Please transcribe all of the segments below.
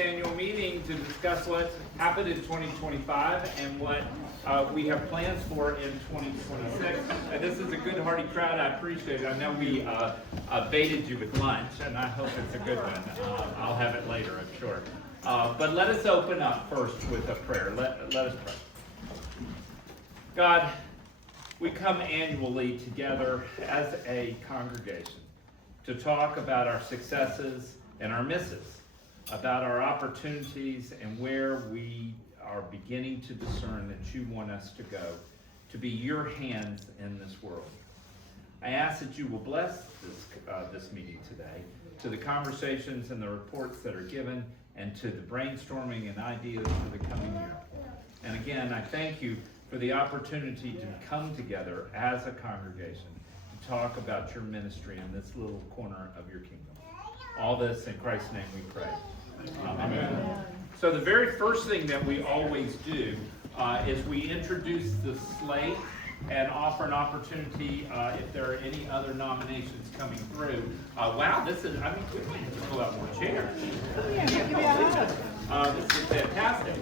annual meeting to discuss what happened in 2025 and what we have plans for in 2026. And this is a good hearty crowd. I appreciate it. I know we baited you with lunch, and I hope it's a good one. I'll have it later, I'm sure. But let us open up first with a prayer. Let us pray. God, we come annually together as a congregation to talk about our successes and our misses, about our opportunities and where we are beginning to discern that you want us to go, to be your hands in this world. I ask that you will bless this meeting today, to the conversations and the reports that are given, and to the brainstorming and ideas for the coming year. And again, I thank you for the opportunity to come together as a congregation to talk about your ministry in this little corner of your kingdom. All this in Christ's name we pray. Amen. So the very first thing that we always do is we introduce the slate and offer an opportunity if there are any other nominations coming through. Wow, this is, I mean, we might have to pull out more chairs. This is fantastic.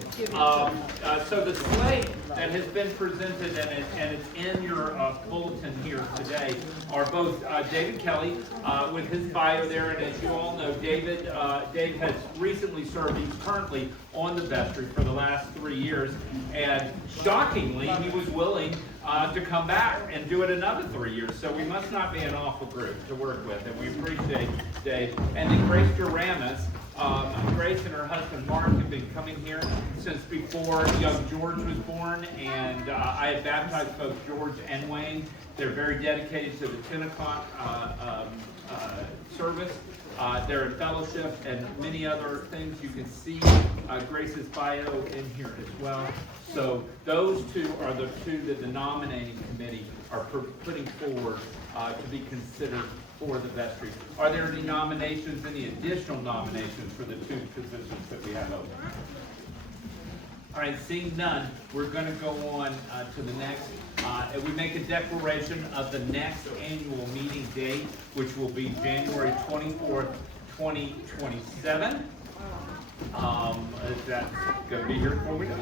So the slate that has been presented and it's in your bulletin here today are both David Kelly with his bio there, and as you all know, Dave has recently served. He's currently on the vestry for the last 3 years, and shockingly, he was willing to come back and do it another 3 years. So we must not be an awful group to work with, and we appreciate Dave. And then Grace Duramas. Grace and her husband Mark have been coming here since before young George was born, and I had baptized both George and Wayne. They're very dedicated to the 10 o'clock service. They're in fellowship and many other things. You can see Grace's bio in here as well. So those two are the two that the nominating committee are putting forward to be considered for the vestry. Are there any nominations, any additional nominations for the two positions that we have open? All right, seeing none, we're going to go on to the next. We make a declaration of the next annual meeting date, which will be January 24th, 2027. Is that going to be here before we go?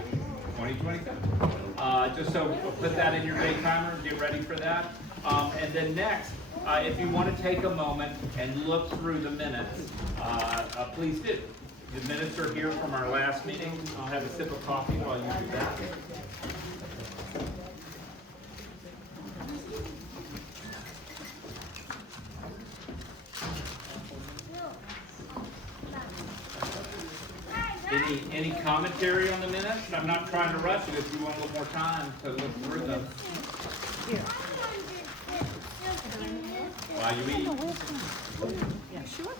2027. Just so put that in your day timer and get ready for that. And then next, if you want to take a moment and look through the minutes, please do. The minutes are here from our last meeting. I'll have a sip of coffee while you do that. Any commentary on the minutes? I'm not trying to rush it if you want a little more time to look through them. Here. While you eat. Yeah, sure.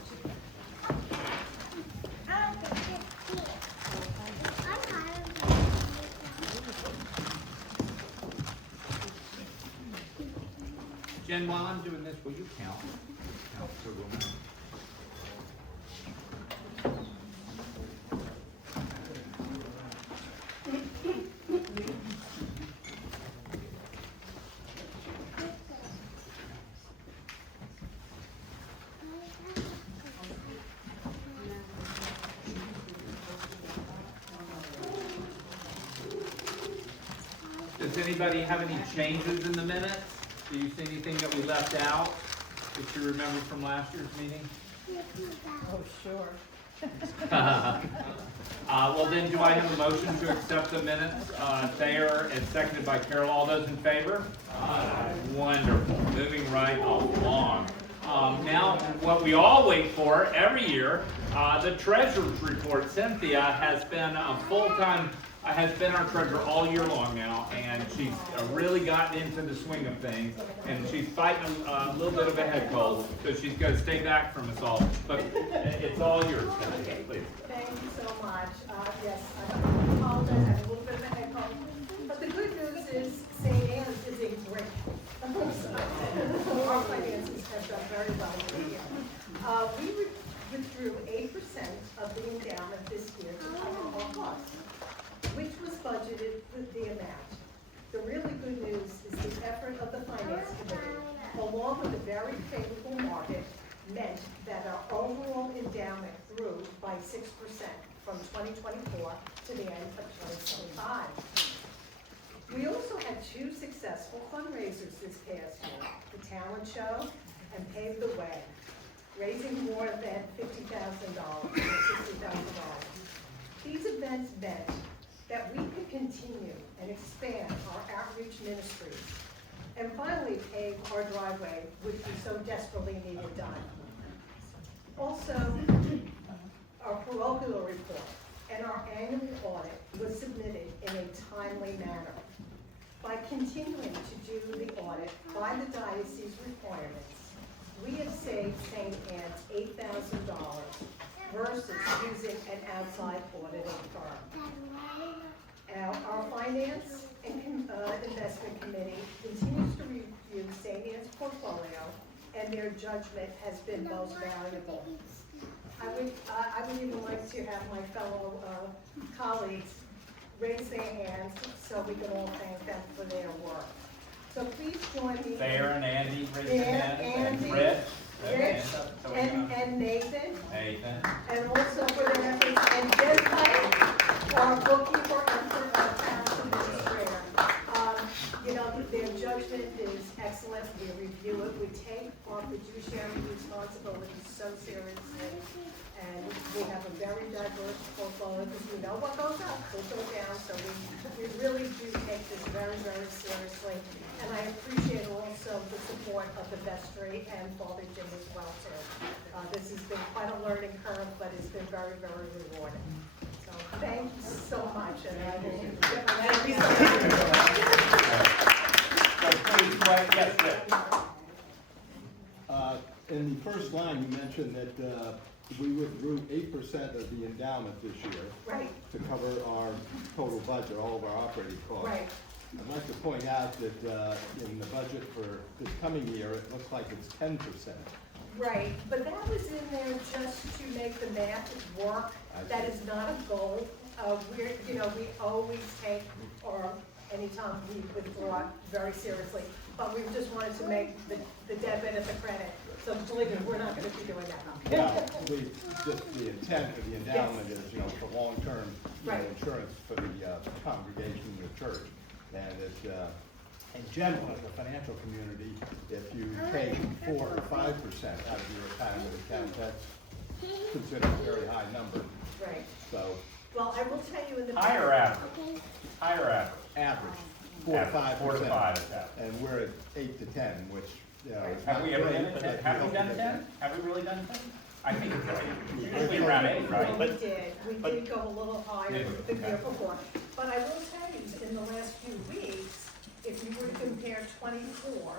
Jen, while I'm doing this, will you count? Count so we'll know. Does anybody have any changes in the minutes? Do you see anything that we left out that you remember from last year's meeting? Oh, sure. Well then, do I have a motion to accept the minutes? Thayer and seconded by Carol. All those in favor? Wonderful. Moving right along. Now, what we all wait for every year, the treasurer's report. Cynthia has been a full-time has been our treasurer all year long now, and she's really gotten into the swing of things, and she's fighting a little bit of a head cold, so she's going to stay back from us all. But it's all yours, Cynthia, please. Thank you so much. Yes, I apologize. I have a little bit of a head cold, but the good news is St. Anne's is in great health. Our finances have done very well this year. We withdrew 8% of the endowment this year to cover our costs, which was budgeted with the amount. The really good news is the effort of the Finance Committee, along with a very favorable market, meant that our overall endowment grew by 6% from 2024 to the end of 2025. We also had two successful fundraisers this past year, the talent show and Pave the Way, raising more than $50,000 or $60,000. These events meant that we could continue and expand our outreach ministries and finally pave our driveway, which we so desperately needed done. Also, our parochial report and our annual audit was submitted in a timely manner. By continuing to do the audit by the diocese requirements, we have saved St. Anne's $8,000 versus using an outside auditing firm. Our finance and investment committee continues to review St. Anne's portfolio, and their judgment has been most valuable. I would even like to have my fellow colleagues raise their hands so we can all thank them for their work. So please join me. Thayer and Andy, raise your hands, and Andy, Rich. Rich, and Nathan, Nathan. and also for their efforts, and Jen Pike, our bookkeeper and tax administrator. You know, their judgment is excellent. We review it. We take our fiduciary responsibilities so seriously. And we have a very diverse portfolio because we know what goes up will go down. So we really do take this very, very seriously. And I appreciate also the support of the vestry and Father Jim as well too. This has been quite a learning curve, but it's been very, very rewarding. So thank you so much. And I will thank you so much. So please, yes, Rich. In the first line, you mentioned that we withdrew 8% of the endowment this year Right, to cover our total budget, all of our operating costs. right. I'd like to point out that in the budget for this coming year, it looks like it's 10%. Right, but that was in there just to make the math work. That is not a goal. We always take, or anytime we withdraw very seriously, but we just wanted to make the debit and the credit. So believe me, we're not gonna be doing that. Now, just the intent of the endowment is, for long-term Right. insurance for the congregation and the church. And it, in general, as a financial community, if you take 4 or 5% out of your retirement account, that's considered a very high number. Right. So, Well, I will tell you in the. Higher average. Higher average. average, 4 or 5%. 4 to 5 is that. And we're at 8 to 10, which, is Have not we ever great, done it? but Have we it's done okay. 10? Have we really done 10? I think it's usually around 8, right? We did go a little higher Did we? the year Okay. before. But I will tell you, in the last few weeks, if you were to compare 24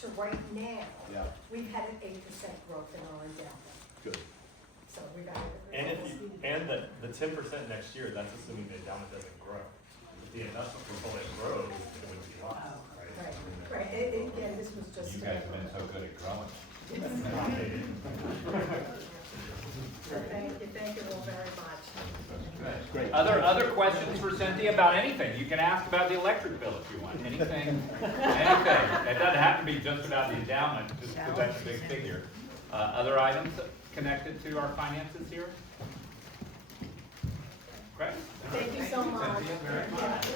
to right now, Yeah, we've had an 8% growth in our endowment. good. So we've had. The 10% next year, that's assuming the endowment doesn't grow. If the investment portfolio grows, it would be less, right? Right. Again, this was just. You guys have been so good at growing. So thank you all very much. Great. Other questions for Cynthia about anything? You can ask about the electric bill if you want, anything. It doesn't have to be just about the endowment, just because that's a big figure. Other items connected to our finances here? Great. Thank you so much. Cynthia, very much.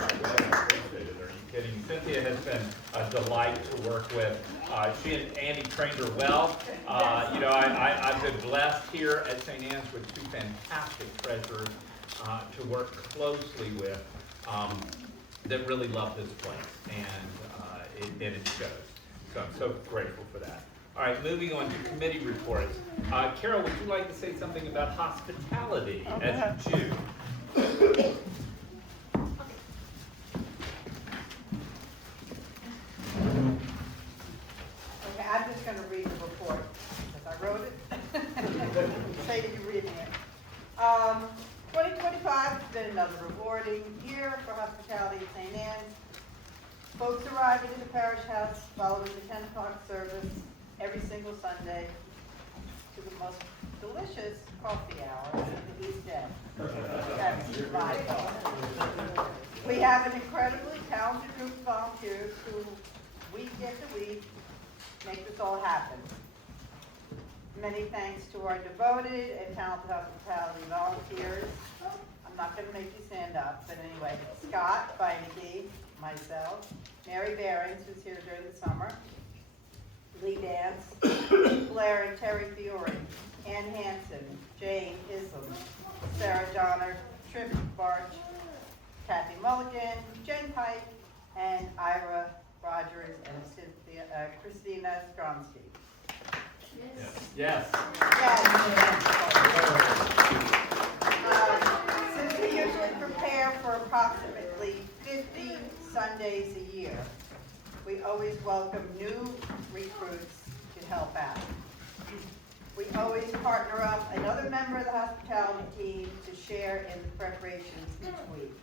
Are you kidding? Cynthia has been a delight to work with. She and Andy trained her well. I've been blessed here at St. Anne's with two fantastic treasurers to work closely with that really love this place, and it shows. So I'm so grateful for that. All right, moving on to committee reports. Carol, would you like to say something about hospitality as a Jew? Okay, I'm just gonna read the report, because I wrote it. Say that you're reading it. 2025 has been another rewarding year for hospitality at St. Anne's. Folks arriving at the parish house following the 10 o'clock service every single Sunday to the most delicious coffee hour in the East End. That's right. We have an incredibly talented group of volunteers who, week after week, make this all happen. Many thanks to our devoted and talented hospitality volunteers. I'm not gonna make you stand up, but anyway, Scott Beinecke, myself, Mary Behrens, who's here during the summer, Lee Dance, Blair and Terry Fiore, Ann Hanson, Jane Islam, Sarah Donner, Tripp Barch, Kathy Mulligan, Jen Pike, and Ira Rogers and Christina Stromsky. Yes. Since we usually prepare for approximately 50 Sundays a year, we always welcome new recruits to help out. We always partner up another member of the hospitality team to share in the preparations each week.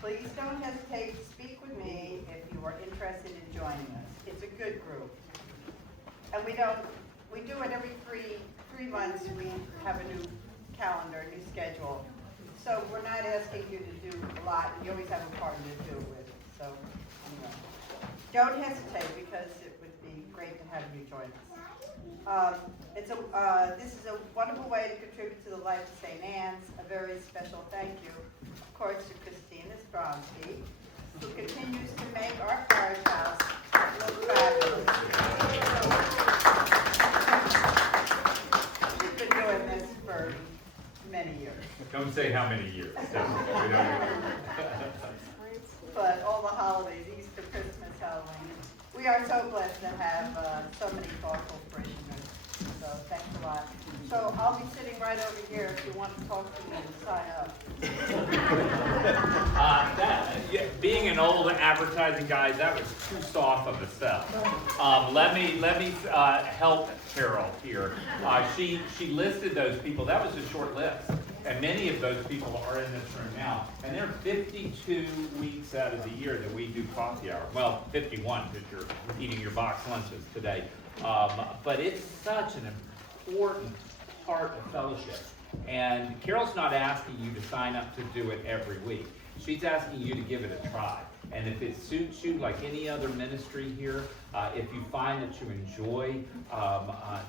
Please don't hesitate to speak with me if you are interested in joining us. It's a good group. And we do it every three months, we have a new calendar, a new schedule. So we're not asking you to do a lot, you always have a partner to do it with, so anyway. Don't hesitate, because it would be great to have you join us. This is a wonderful way to contribute to the life of St. Anne's. A very special thank you, of course, to Christina Stromsky, who continues to make our parish house look fabulous. She's been doing this for many years. Don't say how many years. But all the holidays, Easter, Christmas, Halloween. We are so blessed to have so many thoughtful parishioners. So thanks a lot. So I'll be sitting right over here if you want to talk to me and sign up. Being an old advertising guy, that was too soft of a sell. Let me help Carol here. She listed those people. That was a short list. And many of those people are in this room now. And there are 52 weeks out of the year that we do coffee hour. Well, 51 because you're eating your box lunches today. But it's such an important part of fellowship. And Carol's not asking you to sign up to do it every week. She's asking you to give it a try. And if it suits you, like any other ministry here, if you find that you enjoy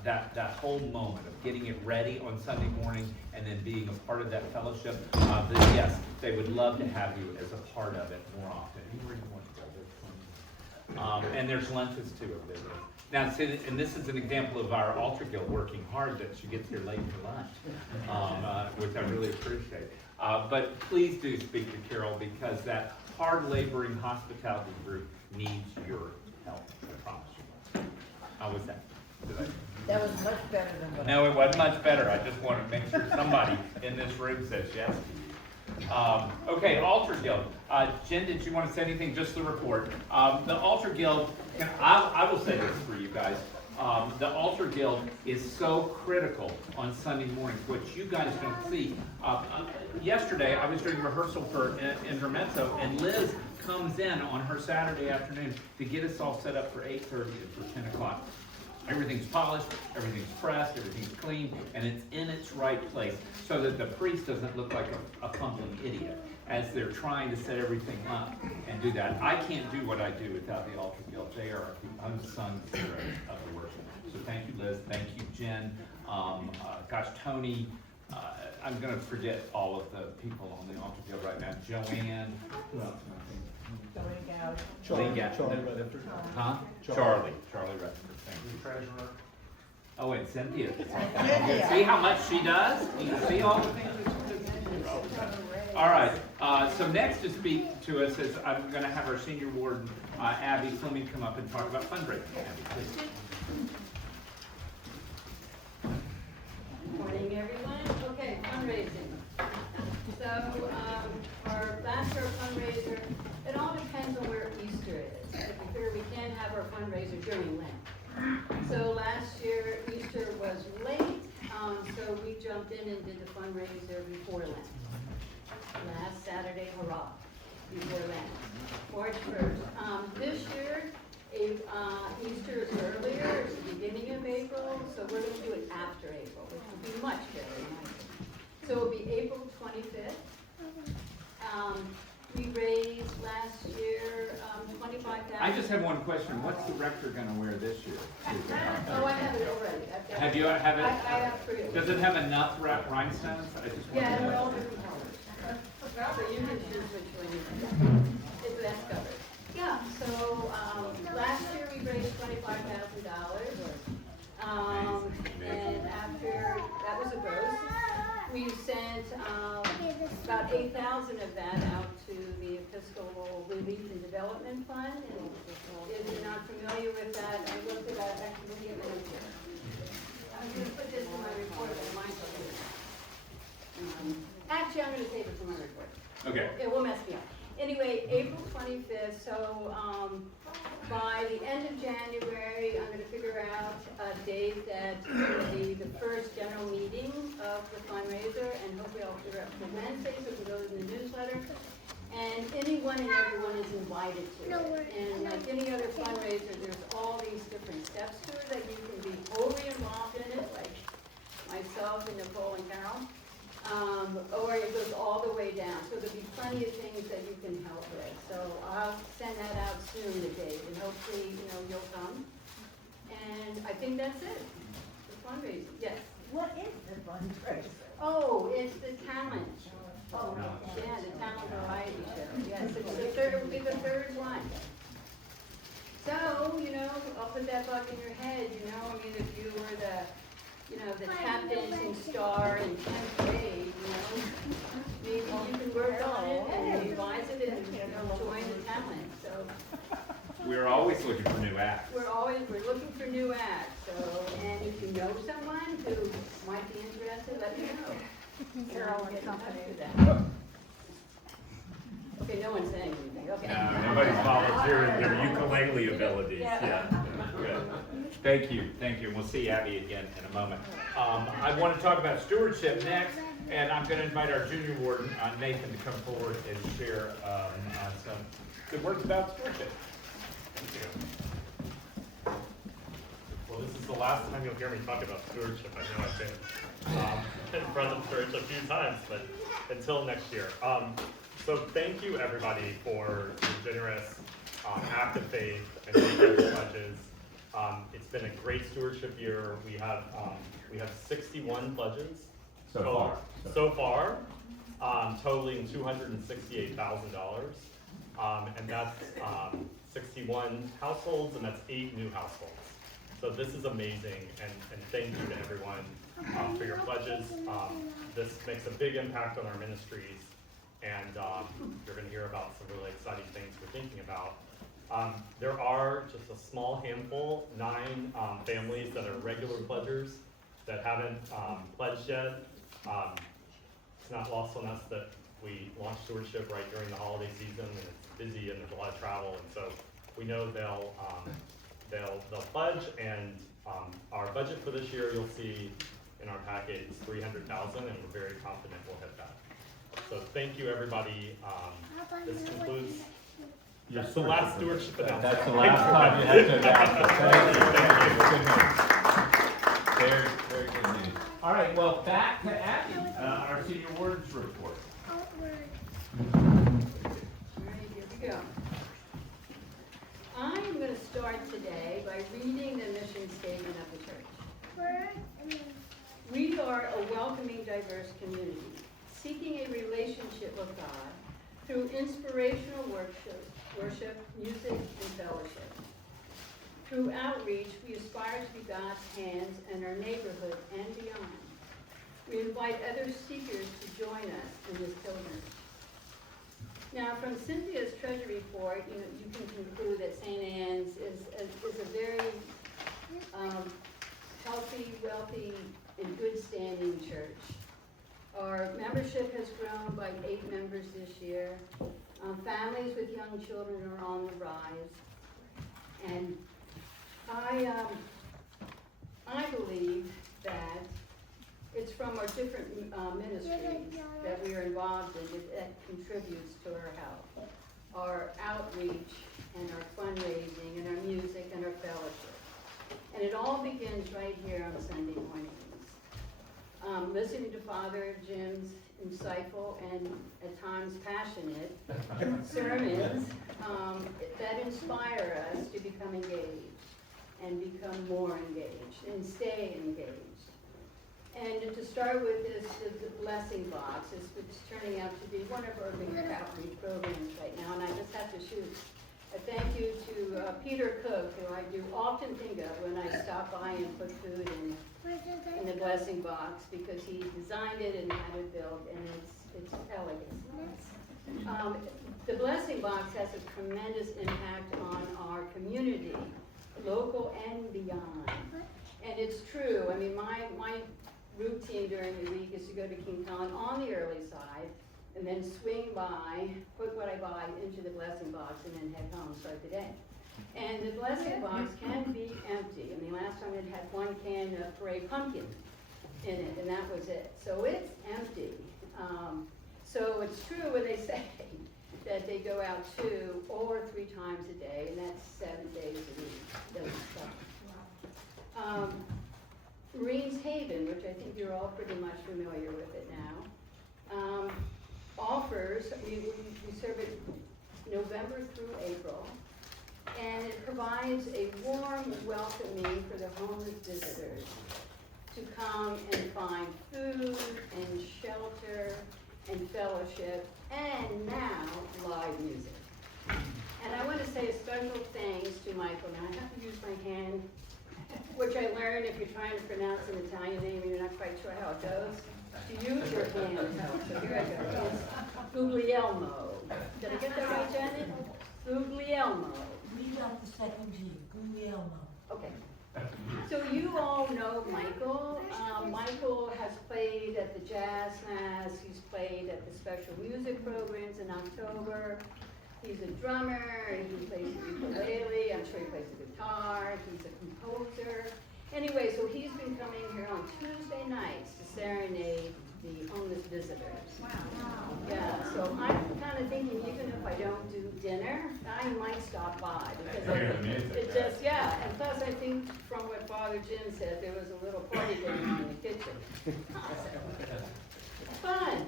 that whole moment of getting it ready on Sunday morning and then being a part of that fellowship, then yes, they would love to have you as a part of it more often. Anywhere you want to go. And there's lunches too over there. Now, and this is an example of our altar guild working hard that she gets here late for lunch, which I really appreciate. But please do speak to Carol, because that hard laboring hospitality group needs your help, I promise you. How was that? That was much better than what I. No, it wasn't much better. I just want to make sure somebody in this room says yes. Okay, Altar Guild. Jen, did you want to say anything? Just the report. The Altar Guild, I will say this for you guys. The Altar Guild is so critical on Sunday mornings, which you guys don't see. Yesterday, I was doing rehearsal for Intermezzo, and Liz comes in on her Saturday afternoon to get us all set up for 8:30 for 10 o'clock. Everything's polished, everything's pressed, everything's clean, and it's in its right place so that the priest doesn't look like a fumbling idiot as they're trying to set everything up and do that. I can't do what I do without the Altar Guild. They are the unsung heroes of the worship. So thank you, Liz. Thank you, Jen. Gosh, Tony. I'm going to forget all of the people on the Altar Guild right now. Joanne. Who else am I thinking? Charlie Lee Rutherford. Huh? Charlie. Charlie Rutherford. Thank you. Treasurer. Oh, and Cynthia. Cynthia. See how much she does? You see all the things that she does? All right, so next to speak to us is, I'm going to have our senior warden, Abby Fleming, come up and talk about fundraising. Abby, please. Morning, everyone. Okay, fundraising. So, our last year fundraiser, it all depends on where Easter is. If we figure we can't have our fundraiser during Lent. So last year, Easter was late, so we jumped in and did the fundraiser before Lent. Last Saturday, hurrah, before Lent, March 1st. This year, Easter is earlier, it's the beginning of April, so we're going to do it after April, which will be much better. So it'll be April 25th. We raised last year $25,000. I just have one question. What's the rector gonna wear this year? Oh, I have it already. I've got Have you, have I it? have three. Does it have enough rhinestones? I just want Yeah, to they're all know. different colors. So you can choose which one you want. It's that's covered. Yeah, so, last year we raised $25,000. And after, that was a gross. We sent, about 8,000 of that out to the Episcopal Relief and Development Fund. And if you're not familiar with that, I looked at that, I can give you a minute here. I'm gonna put this in my report, but I might not do it. Actually, I'm gonna save it for my report. Okay. It will mess me up. Anyway, April 25th, so, by the end of January, I'm gonna figure out a date that will be the first general meeting of the fundraiser, and hopefully I'll figure out the Wednesday, so it can go in the newsletter. And anyone and everyone is invited to it. And like any other fundraiser, there's all these different steps to it that you can be wholly involved in it, like myself and Nicole and Carol. Or it goes all the way down, so there'll be plenty of things that you can help with. So I'll send that out soon, the date, and hopefully, you'll come. And I think that's it, the fundraising, yes. What is the fundraiser? Oh, it's the talent. Oh, yeah, the talent variety show, yes, it's the third, it'll be the third one. So, I'll put that bug in your head, I mean, if you were the tap dancing star in 10th grade, maybe you can work on it and revise it and, join the talent, so. We're always looking for new acts. We're looking for new acts, so, and if you know someone who might be interested, let me know. Carol and Get in touch company. with them. Okay, no one's saying anything, okay. No, nobody's volunteering their ukulele abilities, Yeah. yeah. Good. Thank you, and we'll see Abby again in a moment. I want to talk about stewardship next, and I'm going to invite our junior warden, Nathan, to come forward and share some good words about stewardship. Thank you. Well, this is the last time you'll hear me talk about stewardship. I know I've been in front of church a few times, but until next year. So thank you, everybody, for your generous act of faith and your pledges. It's been a great stewardship year. We have 61 pledges. So far, totaling $268,000. And that's 61 households, and that's 8 new households. So this is amazing, and thank you to everyone for your pledges. This makes a big impact on our ministries, and you're going to hear about some really exciting things we're thinking about. There are just a small handful, 9 families that are regular pledgers that haven't pledged yet. It's not lost on us that we launched stewardship right during the holiday season, and it's busy and there's a lot of travel, and so we know they'll pledge. And our budget for this year, you'll see in our packet, is $300,000, and we're very confident we'll hit that. So thank you, everybody. This concludes. That's the last stewardship announcement. That's the last time you have to announce it. Thank you. Very, very good news. All right, well, back to Abby, our senior warden's report. All right, here we go. I am going to start today by reading the mission statement of the church. We are a welcoming, diverse community, seeking a relationship with God through inspirational worship, music, and fellowship. Through outreach, we aspire to be God's hands in our neighborhood and beyond. We invite other seekers to join us in this pilgrimage. Now, from Cynthia's treasury report, you can conclude that St. Anne's is a very healthy, wealthy, and good standing church. Our membership has grown by 8 members this year. Families with young children are on the rise. And I believe that it's from our different ministries that we are involved in that contributes to our health. Our outreach and our fundraising and our music and our fellowship. And it all begins right here on Sunday mornings. listening to Father Jim's insightful and at times passionate sermons that inspire us to become engaged and become more engaged and stay engaged. And to start with is the blessing box. It's turning out to be one of our big outreach programs right now, and I just have to shoot a thank you to Peter Cook, who I do often think of when I stop by and put food in the blessing box, because he designed it and had it built, and it's elegant. The blessing box has a tremendous impact on our community, local and beyond. And it's true. I mean, my routine during the week is to go to King Cullen on the early side, and then swing by, put what I buy into the blessing box, and then head home, start the day. And the blessing box can be empty. I mean, last time it had one can of gray pumpkin in it, and that was it. So it's empty. So it's true when they say that they go out 2 or 3 times a day, and that's 7 days a week. Doesn't stop. Marines Haven, which I think you're all pretty much familiar with it now, offers, we serve it November through April, and it provides a warm welcoming for the homeless visitors to come and find food and shelter and fellowship, and now live music. And I want to say a special thanks to Michael. Now I have to use my hand, which I learned if you're trying to pronounce an Italian name and you're not quite sure how it goes, to use your hand. So here I go. It's Guglielmo. Did I get that right, Janet? Guglielmo. Leave out the second G, Guglielmo. Okay. So you all know Michael. Michael has played at the Jazz Mass. He's played at the special music programs in October. He's a drummer, he plays the ukulele, I'm sure he plays the guitar, he's a composer. Anyway, so he's been coming here on Tuesday nights to serenade the homeless visitors. Wow. Yeah, so I'm kind of thinking, even if I don't do dinner, I might stop by, because it just, yeah, and plus I think from what Father Jim said, there was a little party going on in the kitchen. Fun.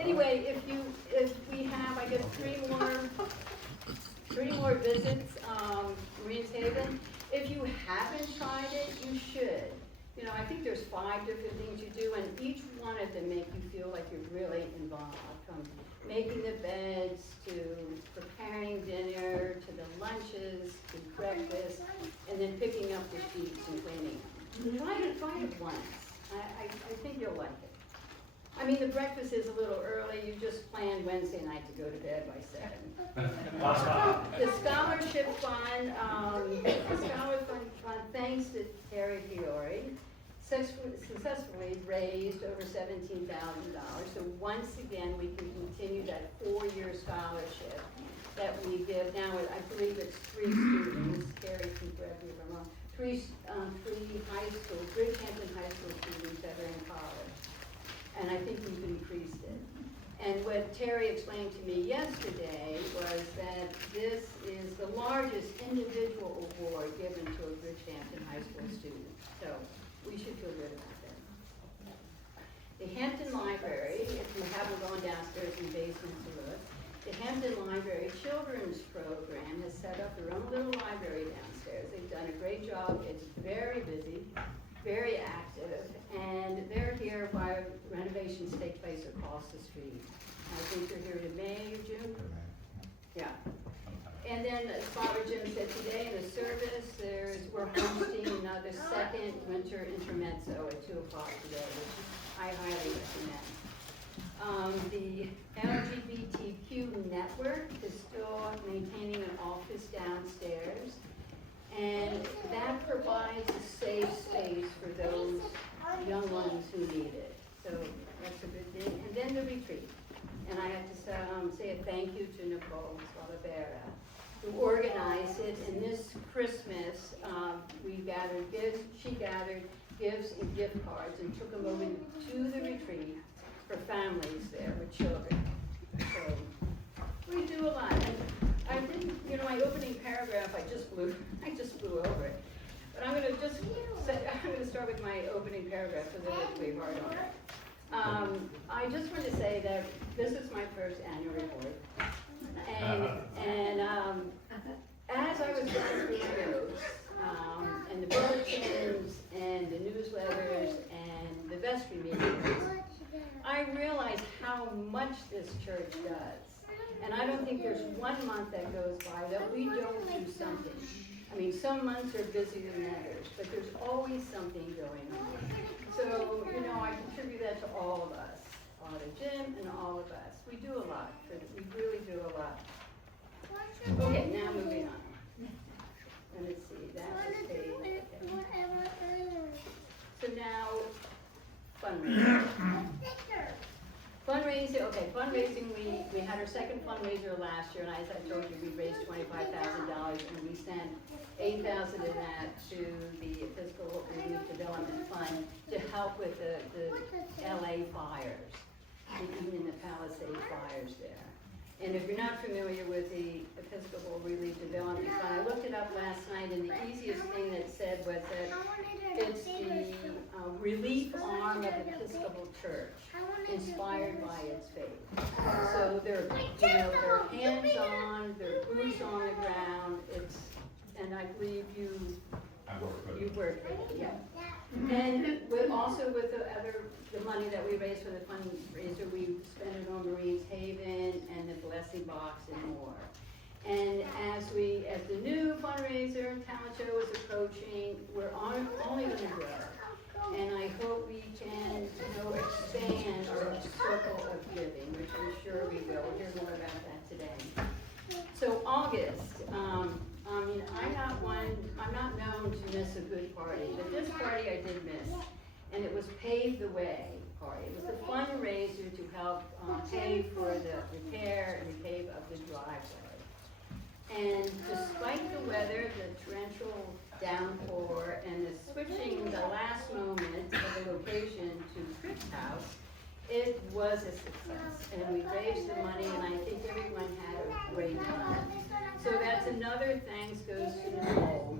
Anyway, if we have, I guess, 3 more visits, Marines Haven. If you haven't tried it, you should. You know, I think there's 5 different things you do, and each one of them make you feel like you're really involved. From making the beds, to preparing dinner, to the lunches, to breakfast, and then picking up the sheets and cleaning them. Try it once. I think you'll like it. I mean, the breakfast is a little early. You just planned Wednesday night to go to bed by 7. The scholarship fund, thanks to Terry Fiore, successfully raised over $17,000. So once again, we can continue that 4-year scholarship that we give. Now, I believe it's 3 students. Terry can correct me if I'm wrong. 3 high school, Bridgehampton High School students that are in college. And I think we've increased it. And what Terry explained to me yesterday was that this is the largest individual award given to a Bridgehampton High School student. So we should feel good about that. The Hampton Library, if you haven't gone downstairs in the basement to look, the Hampton Library Children's Program has set up their own little library downstairs. They've done a great job. It's very busy, very active, and they're here while renovations take place across the street. I think they're here in May or June? Yeah. And then, as Father Jim said today in the service, we're hosting another second winter intermezzo at 2 o'clock today, which I highly recommend. The LGBTQ network is still maintaining an office downstairs, and that provides a safe space for those young ones who need it. So that's a good thing. And then the retreat. And I have to say a thank you to Nicole Salavera, who organized it. And this Christmas, she gathered gifts and gift cards and took them over to the retreat for families there with children. So we do a lot. And I didn't, my opening paragraph, I just blew over it. But I'm gonna just say, I'm gonna start with my opening paragraph, because I worked way hard on it. I just want to say that this is my first annual report. And as I was going through the notes, and the bulletins, and the newsletters, and the vestry meetings, I realized how much this church does. And I don't think there's one month that goes by that we don't do something. I mean, some months are busier than others, but there's always something going on. So, you know, I contribute that to all of us, to Jim and all of us. We do a lot, we really do a lot. Okay, now moving on. And let's see, that was page, okay. So now, fundraising. Fundraising, okay, fundraising, we had our second fundraiser last year, and as I told you, we raised $25,000, and we sent $8,000 of that to the Episcopal Relief Development Fund to help with the LA fires, the Eden and Palisade fires there. And if you're not familiar with the Episcopal Relief Development Fund, I looked it up last night, and the easiest thing that said was that it's the relief arm of the Episcopal Church, inspired by its faith. So they're, you know, they're hands-on, they're boots on the ground. And I believe you work with it, yeah. And also with the money that we raised for the fundraiser, we spent it on Marines Haven and the Blessing Box and more. And as the new fundraiser, Talent Show is approaching, we're only going to grow. And I hope we can, you know, expand our circle of giving, which I'm sure we will. We'll hear more about that today. So August, I'm not known to miss a good party, but this party I did miss. And it was Pave the Way party. It was a fundraiser to help pay for the repair and repave of the driveway. And despite the weather, the torrential downpour, and the switching the last moment of the location to Crick's house, it was a success. And we raised the money, and I think everyone had a great time. So that's another thanks goes to Nicole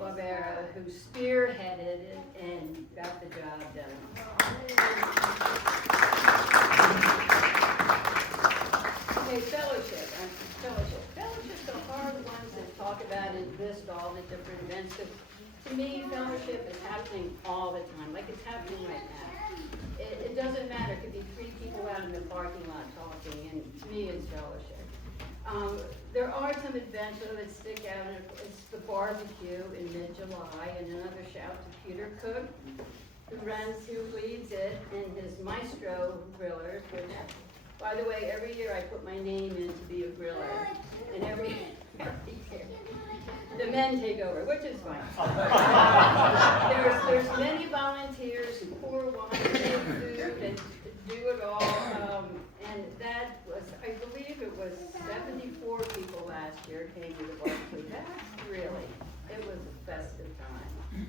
Barbera, who spearheaded it and got the job done. Okay, fellowship. Fellowships are hard ones to talk about and list all the different events. But to me, fellowship is happening all the time, like it's happening right now. It doesn't matter. It could be 3 people out in the parking lot talking, and to me, it's fellowship. There are some events that stick out. It's the barbecue in mid-July, and another shout to Peter Cook, who leads it, and his Maestro grillers, which, by the way, every year I put my name in to be a griller, and every year the men take over, which is fine. There's many volunteers who pour wine, make food, and do it all. And that was, I believe it was 74 people last year came to the barbecue. That's really, it was a festive time.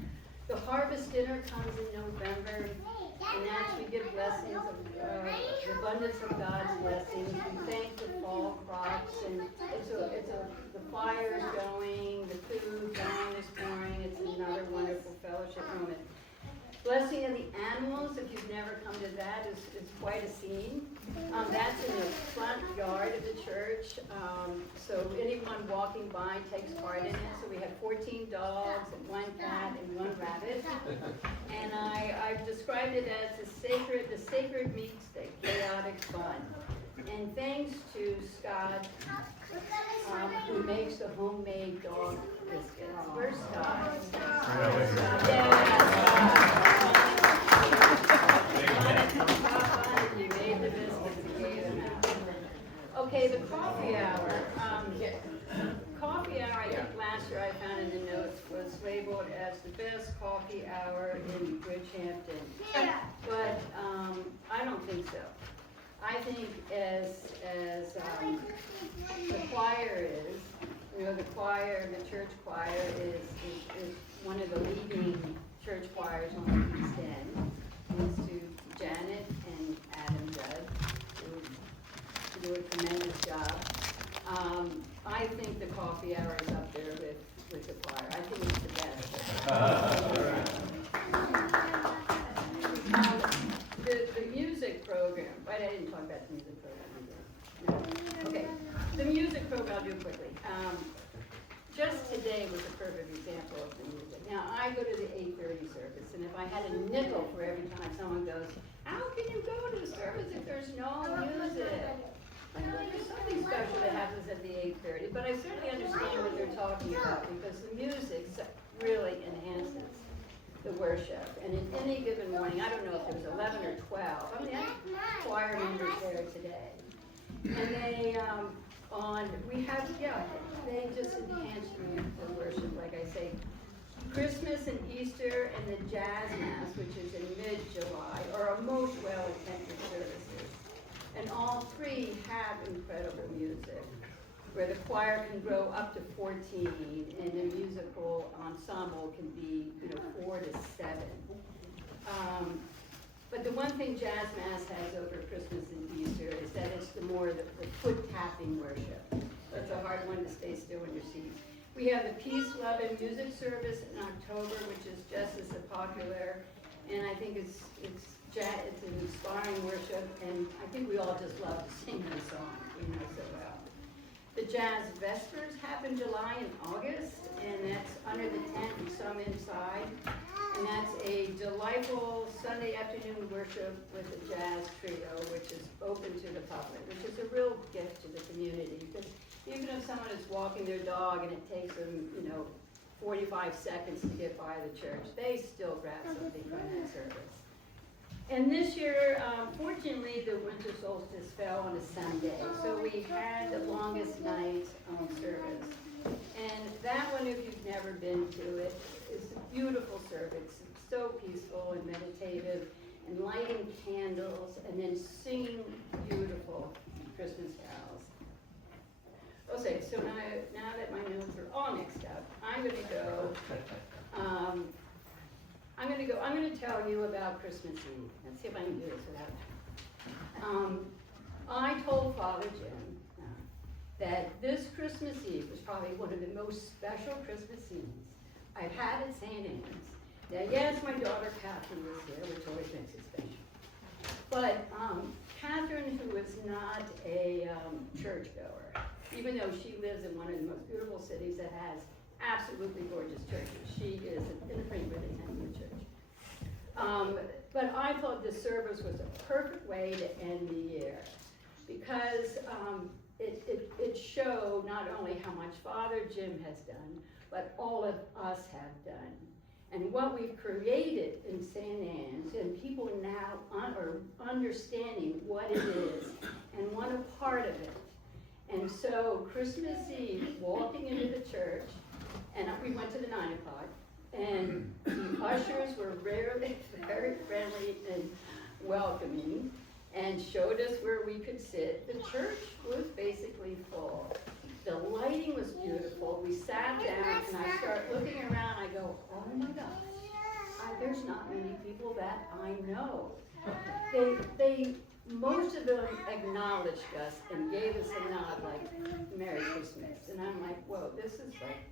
The harvest dinner comes in November, and that's we give blessings of the abundance of God's blessings. We thank the fall crops, and the fire's going, the food, wine is pouring. It's another wonderful fellowship moment. Blessing of the animals, if you've never come to that, is quite a scene. That's in the front yard of the church, so anyone walking by takes part in it. So we have 14 dogs, and 1 cat, and 1 rabbit. And I've described it as the sacred meets the chaotic fun. And thanks to Scott, who makes the homemade dog biscuits. Where's Scott? You made the biscuits, you gave them out. Okay, the coffee hour. Coffee hour, I think last year I found in the notes, was labeled as the best coffee hour in Bridgehampton. But I don't think so. I think as the choir is, you know, the church choir is one of the leading church choirs on the East End. Thanks to Janet and Adam Judd, who do a tremendous job. I think the coffee hour is up there with with the choir. I think it's the best. The music program, right, I didn't talk about the music program either. No. Okay, the music program, I'll do it quickly. Just today was a perfect example of the music. Now, I go to the 8:30 service, and if I had a nickel for every time someone goes, how can you go to the service if there's no music? You know, there's something special that happens at the 8:30, but I certainly understand what they're talking about, because the music really enhances the worship. And in any given morning, I don't know if there was 11 or 12, I mean, I had choir members there today. And they, they just enhance the worship, like I say. Christmas and Easter and the Jazz Mass, which is in mid-July, are our most well-attended services. And all three have incredible music, where the choir can grow up to 14, and the musical ensemble can be, 4 to 7. But the one thing Jazz Mass has over Christmas and Easter is that it's the foot tapping worship. That's a hard one to stay still in your seat. We have the Peace, Love, and Music service in October, which is just as popular, and I think it's an inspiring worship, and I think we all just love to sing the song, so well. The Jazz Vespers happen July and August, and that's under the tent and some inside. And that's a delightful Sunday afternoon worship with a jazz trio, which is open to the public, which is a real gift to the community. Because even if someone is walking their dog and it takes them, 45 seconds to get by the church, they still grab something from that service. And this year, fortunately, the winter solstice fell on a Sunday, so we had the longest night service. And that one, if you've never been to it, is a beautiful service. It's so peaceful and meditative, and lighting candles, and then singing beautiful Christmas carols. Okay, so now that my notes are all mixed up, I'm gonna tell you about Christmas Eve. Let's see if I can do this without. I told Father Jim that this Christmas Eve was probably one of the most special Christmas Eves I've had at St. Anne's. Now, yes, my daughter Catherine was here, which always makes it special. But Catherine, who is not a churchgoer, even though she lives in one of the most beautiful cities that has absolutely gorgeous churches, she is an infrequent attending the church. But I thought this service was a perfect way to end the year, because it showed not only how much Father Jim has done, but all of us have done. And what we've created in St. Anne's, and people now are understanding what it is and want a part of it. And so Christmas Eve, walking into the church, and we went to the 9 o'clock, and the ushers were very friendly and welcoming, and showed us where we could sit. The church was basically full. The lighting was beautiful. We sat down, and I start looking around. I go, oh my gosh, there's not many people that I know. Most of them acknowledged us and gave us a nod like, Merry Christmas. And I'm like, whoa, this is like.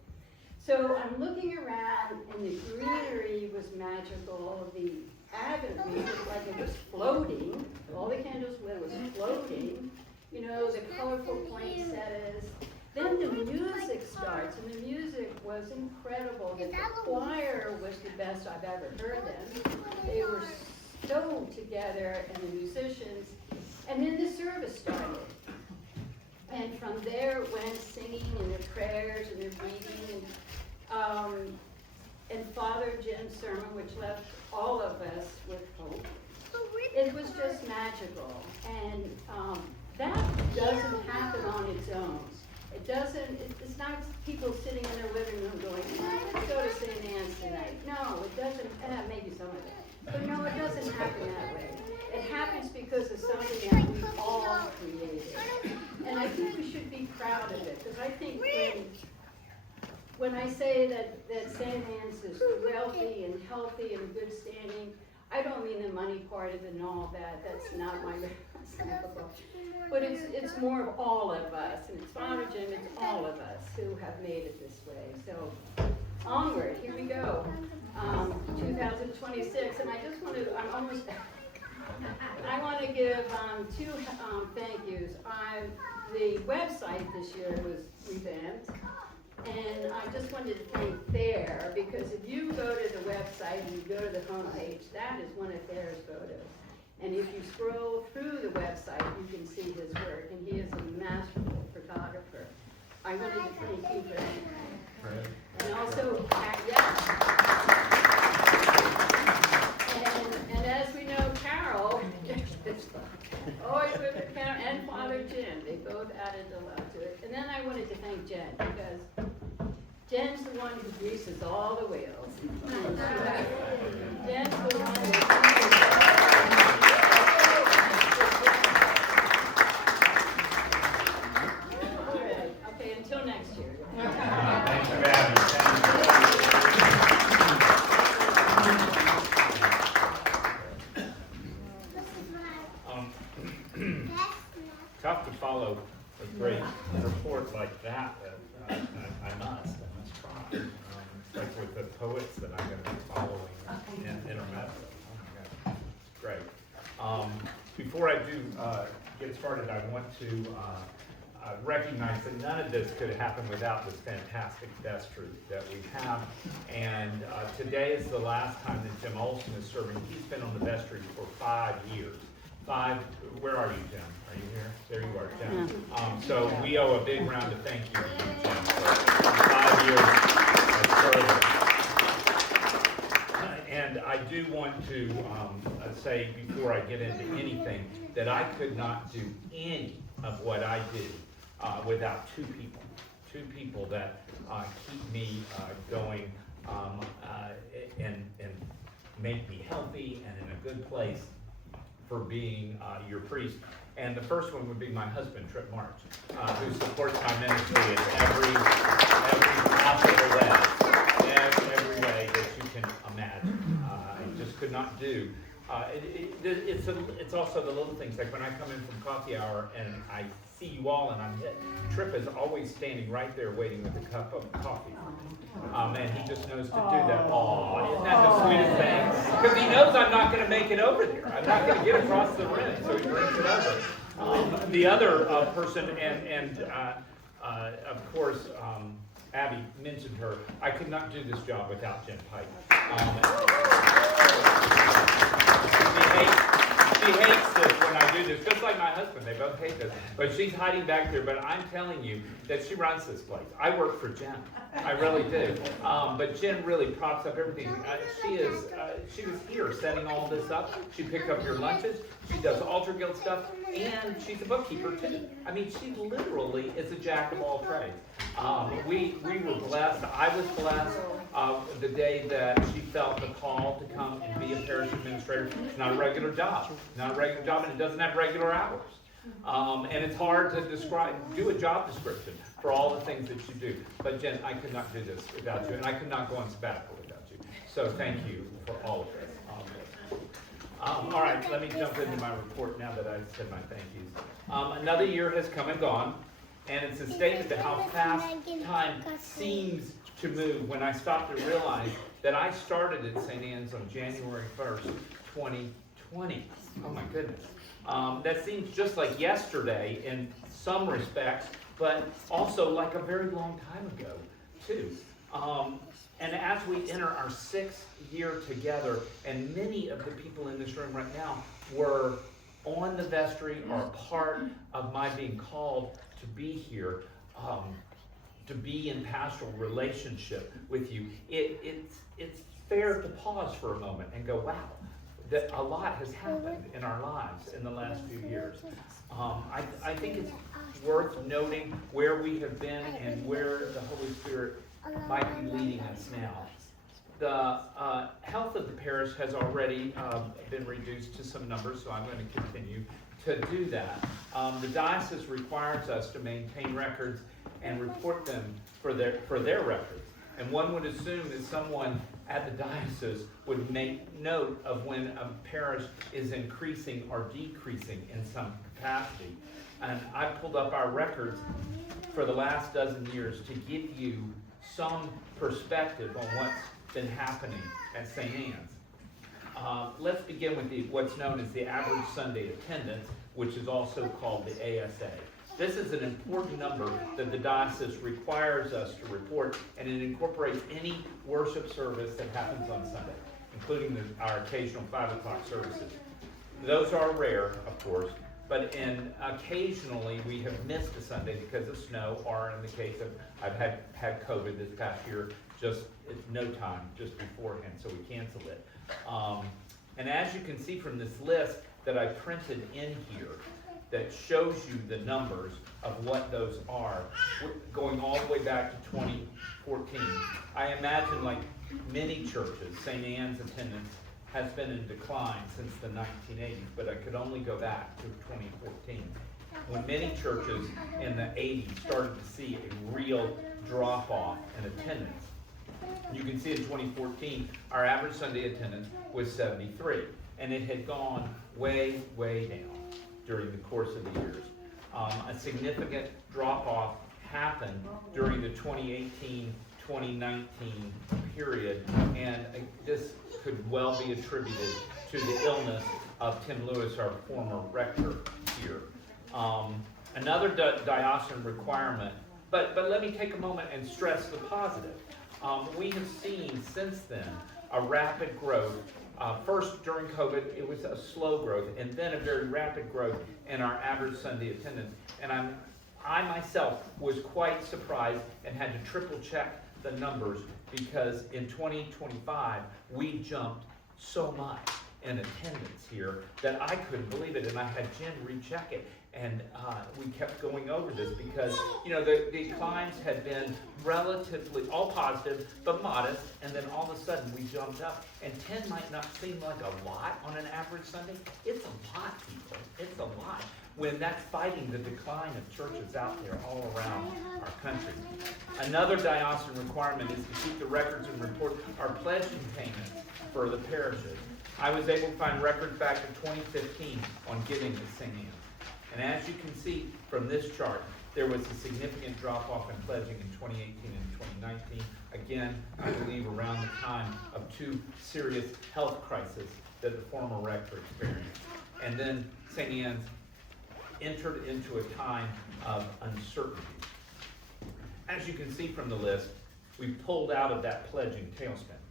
So I'm looking around, and the greenery was magical. The Advent tree looked like it was floating. All the candles lit was floating. The colorful poinsettias. Then the music starts, and the music was incredible. The choir was the best I've ever heard them. They were so together, and the musicians. And then the service started. And from there it went singing and their prayers and their reading. And Father Jim's sermon, which left all of us with hope. It was just magical. And that doesn't happen on its own. It's not people sitting in their living room going, let's go to St. Anne's tonight. No, it doesn't, maybe some of it. But no, it doesn't happen that way. It happens because of something that we all created. And I think we should be proud of it, because I think when I say that St. Anne's is wealthy and healthy and good standing, I don't mean the money part of it and all that, that's not my responsibility. But it's more of all of us, and it's Father Jim, it's all of us who have made it this way. So onward, here we go. 2026, and I just want to, I want to give two thank yous. The website this year was revamped, and I just wanted to thank Thayer, because if you go to the website and you go to the homepage, that is one of Thayer's photos. And if you scroll through the website, you can see his work, and he is a masterful photographer. I wanted to thank you for that. And also, and as we know, Carol, always with Carol and Father Jim, they both added a lot to it. And then I wanted to thank Jen, because Jen's the one who greases all the wheels. Jen's the one Okay, until next year. Thanks for having me. Tough to follow a great report like that. I must try. Like with the poets that I'm going to be following in intermezzo. Oh my God, great. Before I do get started, I want to recognize that none of this could happen without this fantastic vestry that we have. And today is the last time that Jim Olson is serving. He's been on the vestry for 5 years. Where are you, Jim? Are you here? There you are, Jim. So we owe a big round of thank you to you, Jim, for 5 years of service. And I do want to say before I get into anything that I could not do any of what I do without two people that keep me going and make me healthy and in a good place for being your priest. And the first one would be my husband, Trip March, who supports my ministry in every possible way, every way that you can imagine. I just could not do. It's also the little things, like when I come in from coffee hour and I see you all and I'm hit. Trip is always standing right there waiting with a cup of coffee for me. And he just knows to do that. Aw, isn't that the sweetest thing? Because he knows I'm not going to make it over there. I'm not going to get across the room, so he brings it over. The other person, and of course, Abby mentioned her. I could not do this job without Jen Pike. She hates this when I do this, just like my husband. They both hate this. But she's hiding back there. But I'm telling you that she runs this place. I work for Jen. I really do. But Jen really props up everything. She was here setting all this up. She picked up your lunches. She does Altar Guild stuff. And she's a bookkeeper too. I mean, she literally is a jack of all trades. We were blessed. I was blessed the day that she felt the call to come and be a parish administrator. It's not a regular job. Not a regular job, and it doesn't have regular hours. And it's hard to do a job description for all the things that you do. But Jen, I could not do this without you, and I could not go on sabbatical without you. So thank you for all of this. All right, let me jump into my report now that I've said my thank yous. Another year has come and gone, and it's a statement to how fast time seems to move when I stop to realize that I started at St. Anne's on January 1st, 2020. Oh my goodness. That seems just like yesterday in some respects, but also like a very long time ago, too. And as we enter our 6th year together, and many of the people in this room right now were on the vestry or part of my being called to be here, to be in pastoral relationship with you, it's fair to pause for a moment and go, wow, that a lot has happened in our lives in the last few years. I think it's worth noting where we have been and where the Holy Spirit might be leading us now. The health of the parish has already been reduced to some numbers, so I'm going to continue to do that. The diocese requires us to maintain records and report them for their records. And one would assume that someone at the diocese would make note of when a parish is increasing or decreasing in some capacity. And I pulled up our records for the last dozen years to give you some perspective on what's been happening at St. Anne's. Let's begin with what's known as the average Sunday attendance, which is also called the ASA. This is an important number that the diocese requires us to report, and it incorporates any worship service that happens on Sunday, including our occasional 5 o'clock services. Those are rare, of course, but occasionally we have missed a Sunday because of snow, or in the case of, I've had COVID this past year, just at no time, just beforehand, so we canceled it. And as you can see from this list that I printed in here, that shows you the numbers of what those are, going all the way back to 2014. I imagine, like many churches, St. Anne's attendance has been in decline since the 1980s, but I could only go back to 2014, when many churches in the 80s started to see a real drop-off in attendance. You can see in 2014, our average Sunday attendance was 73, and it had gone way, way down during the course of the years. A significant drop-off happened during the 2018-2019 period, and this could well be attributed to the illness of Tim Lewis, our former rector here. Another diocesan requirement, but let me take a moment and stress the positive. We have seen since then a rapid growth. First, during COVID, it was a slow growth, and then a very rapid growth in our average Sunday attendance. And I myself was quite surprised and had to triple check the numbers, because in 2025, we jumped so much in attendance here that I couldn't believe it, and I had Jen recheck it. And we kept going over this because, you know, the declines had been relatively all positive, but modest, and then all of a sudden we jumped up. And 10 might not seem like a lot on an average Sunday. It's a lot, people. It's a lot, when that's fighting the decline of churches out there all around our country. Another diocesan requirement is to keep the records and report our pledging payments for the parishes. I was able to find records back to 2015 on giving to St. Anne's. And as you can see from this chart, there was a significant drop-off in pledging in 2018 and 2019. Again, I believe around the time of 2 serious health crises that the former rector experienced. And then St. Anne's entered into a time of uncertainty. As you can see from the list, we pulled out of that pledging tailspin.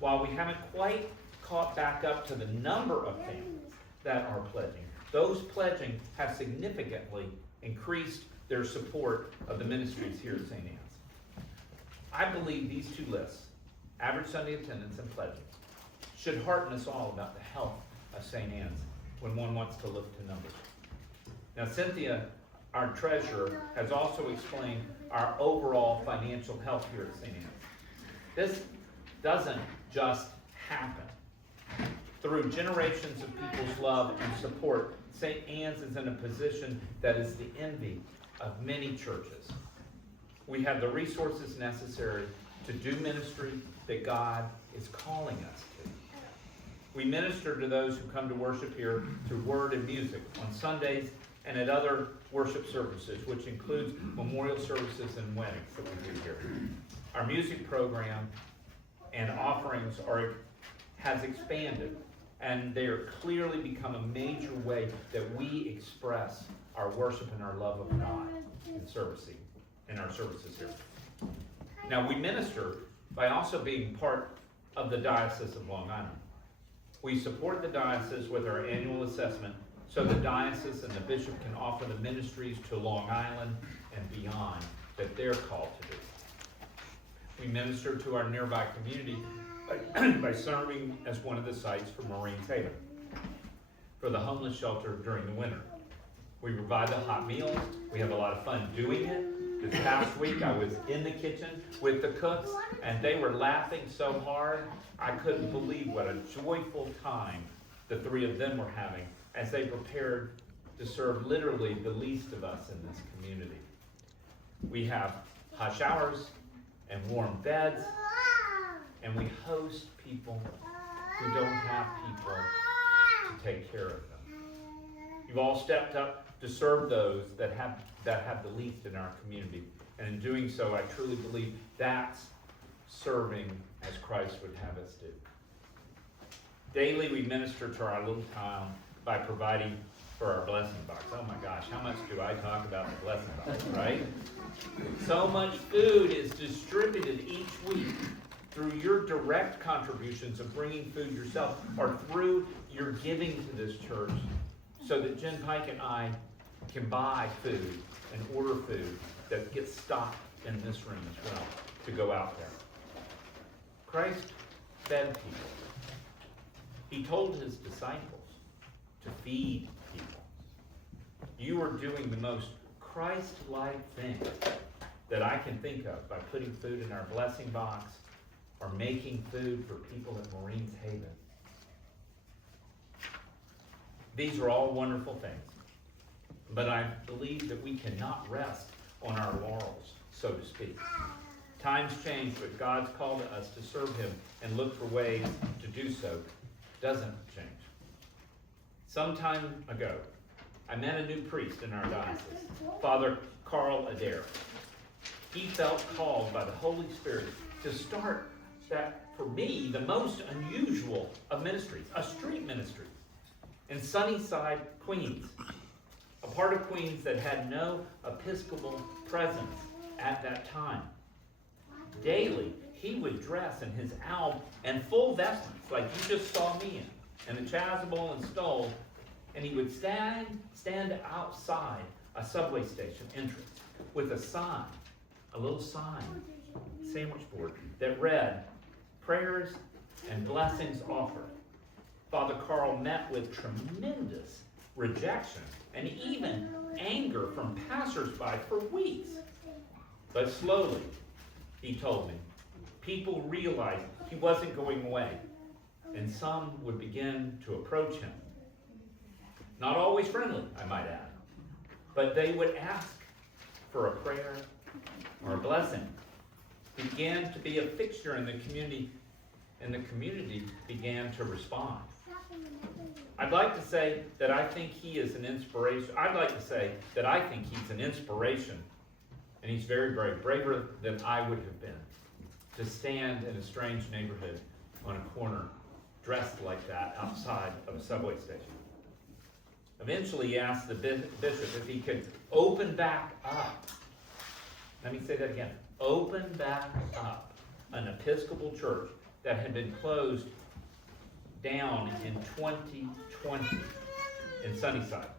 While we haven't quite caught back up to the number of families that are pledging, those pledging have significantly increased their support of the ministries here at St. Anne's. I believe these two lists, average Sunday attendance and pledging, should hearten us all about the health of St. Anne's when one wants to look to numbers. Now, Cynthia, our treasurer, has also explained our overall financial health here at St. Anne's. This doesn't just happen. Through generations of people's love and support, St. Anne's is in a position that is the envy of many churches. We have the resources necessary to do ministry that God is calling us to. We minister to those who come to worship here through word and music on Sundays and at other worship services, which includes memorial services and weddings that we do here. Our music program and offerings has expanded, and they are clearly become a major way that we express our worship and our love of God in our services here. Now, we minister by also being part of the Diocese of Long Island. We support the diocese with our annual assessment so the diocese and the bishop can offer the ministries to Long Island and beyond that they're called to do. We minister to our nearby community by serving as one of the sites for Marines Haven, for the homeless shelter during the winter. We provide the hot meals. We have a lot of fun doing it. This past week I was in the kitchen with the cooks, and they were laughing so hard I couldn't believe what a joyful time the 3 of them were having as they prepared to serve literally the least of us in this community. We have hot showers and warm beds, and we host people who don't have people to take care of them. You've all stepped up to serve those that have the least in our community, and in doing so, I truly believe that's serving as Christ would have us do. Daily, we minister to our little town by providing for our blessing box. Oh my gosh, how much do I talk about the blessing box, right? So much food is distributed each week through your direct contributions of bringing food yourself, or through your giving to this church, so that Jen Pike and I can buy food and order food that gets stocked in this room as well to go out there. Christ fed people. He told his disciples to feed people. You are doing the most Christ-like thing that I can think of by putting food in our blessing box or making food for people at Marines Haven. These are all wonderful things, but I believe that we cannot rest on our laurels, so to speak. Times change, but God's call to us to serve him and look for ways to do so doesn't change. Some time ago, I met a new priest in our diocese, Father Carl Adair. He felt called by the Holy Spirit to start that, for me, the most unusual of ministries, a street ministry in Sunnyside, Queens, a part of Queens that had no Episcopal presence at that time. Daily, he would dress in his alb and full vestments, like you just saw me in a chasuble and stole, and he would stand outside a subway station entrance with a sign, a little sign, sandwich board, that read, "Prayers and blessings offered." Father Carl met with tremendous rejection and even anger from passersby for weeks. But slowly, he told me, people realized he wasn't going away, and some would begin to approach him. Not always friendly, I might add, but they would ask for a prayer or a blessing. He began to be a fixture in the community, and the community began to respond. I'd like to say that I think he is an inspiration. I'd like to say that I think he's an inspiration, and he's very brave, braver than I would have been, to stand in a strange neighborhood on a corner dressed like that outside of a subway station. Eventually, he asked the bishop if he could open back up. Let me say that again. Open back up an Episcopal church that had been closed down in 2020 in Sunnyside.